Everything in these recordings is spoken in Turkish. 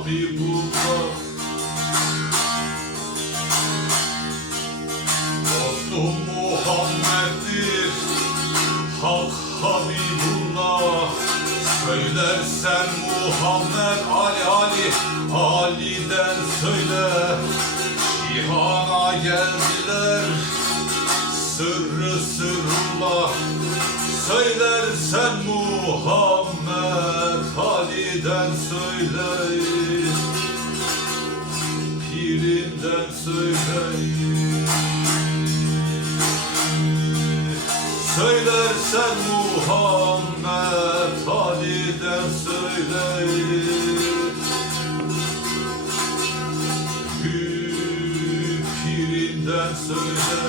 Habibullah. Dostum Muhammed'dir Hak Habibullah. Söylersen Muhammed Ali Ali, Ali'den söyle. Cihana geldiler sırrı sırrullah. Söylersen Muhammed Ali'den söyle. Pirinden söyle. Söylersen Muhammed Ali'den söyle. Pirinden söyle.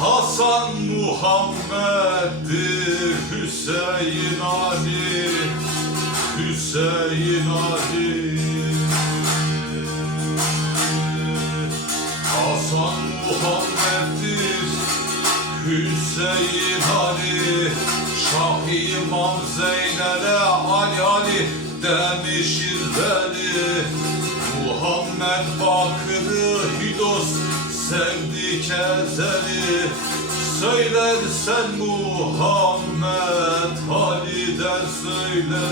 Hasan Muhammed'dir Hüseyin Ali, Hüseyin Ali. Hasan Muhammed'dir Hüseyin Ali. Şah İmam Zeynel'e Ali Ali demişiz deli. Muhammed Bakır'ı Hidos sevdik ezeli. Söylersen Muhammed Ali'den söyle.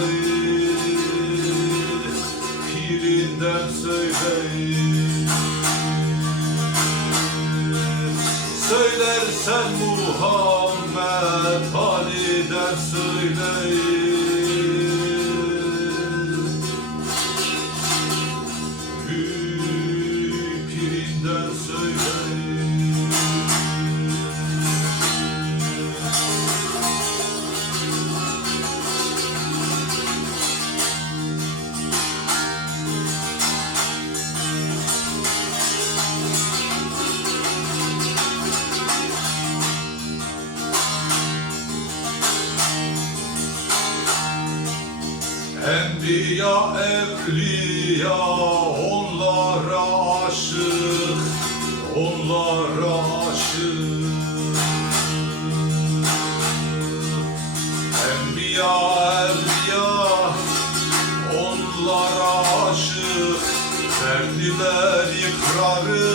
Pirinden söyle. Söylersen Muhammed Ali'den söyle. Pirinden söyle. Enbiya evliya onlara aşık, onlara aşık. Enbiya evliya onlara aşık. Verdiler ikrarı,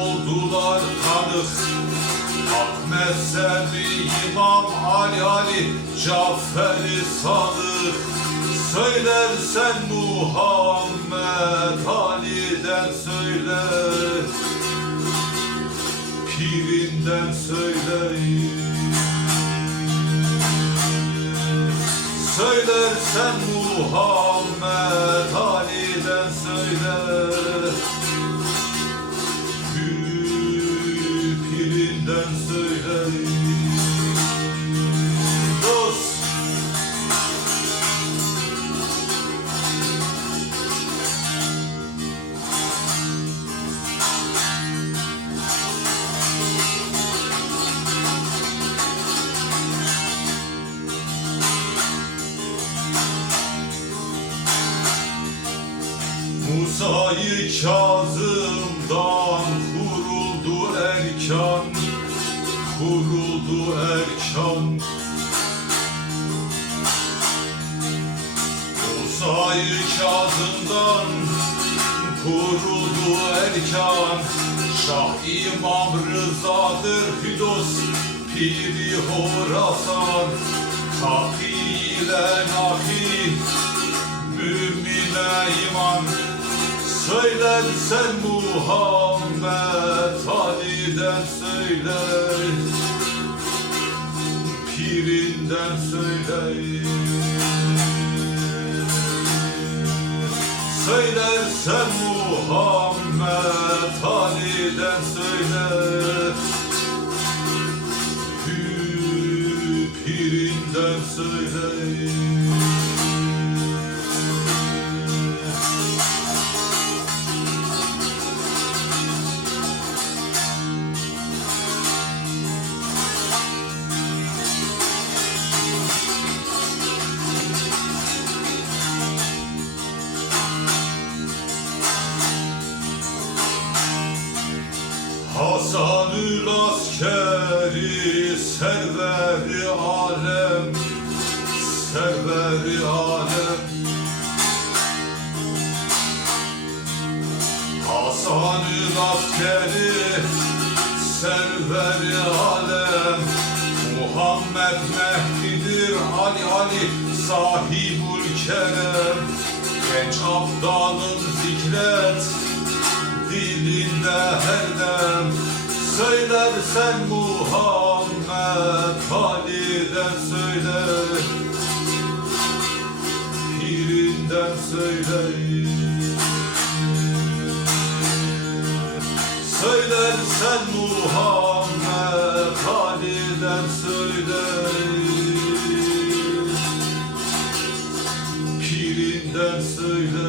oldular tanık. Hak mezhebi İmam Ali Ali, Cafer-i Sadık. Söylersen Muhammed Ali'den söyle. Pirinden söyle. Söylersen Muhammed Ali'den söyle. Pirinden söyle. Dost. Musa-i Kazım'dan kuruldu erkan, kuruldu erkan. Musa-i Kazım'dan kuruldu erkan. Şah İmam Rıza'dır Hüdos, Piri Horasan. Kaki ile Nafi, mümine iman. Söylersen Muhammed Ali'den söyle. Pirinden söyle. Söylersen Muhammed Ali'den söyle. Pirinden söyle. askeri serveri alem, serveri alem. Hasan'ın askeri serveri alem, Muhammed Mehdi'dir Ali Ali sahibul kerem. Genç abdalın zikret dilinde her dem, söylersen Muhammed Ali'den söyle, pirinden söyle. Söylersen Muhammed Ali'den söyle, pirinden söyle.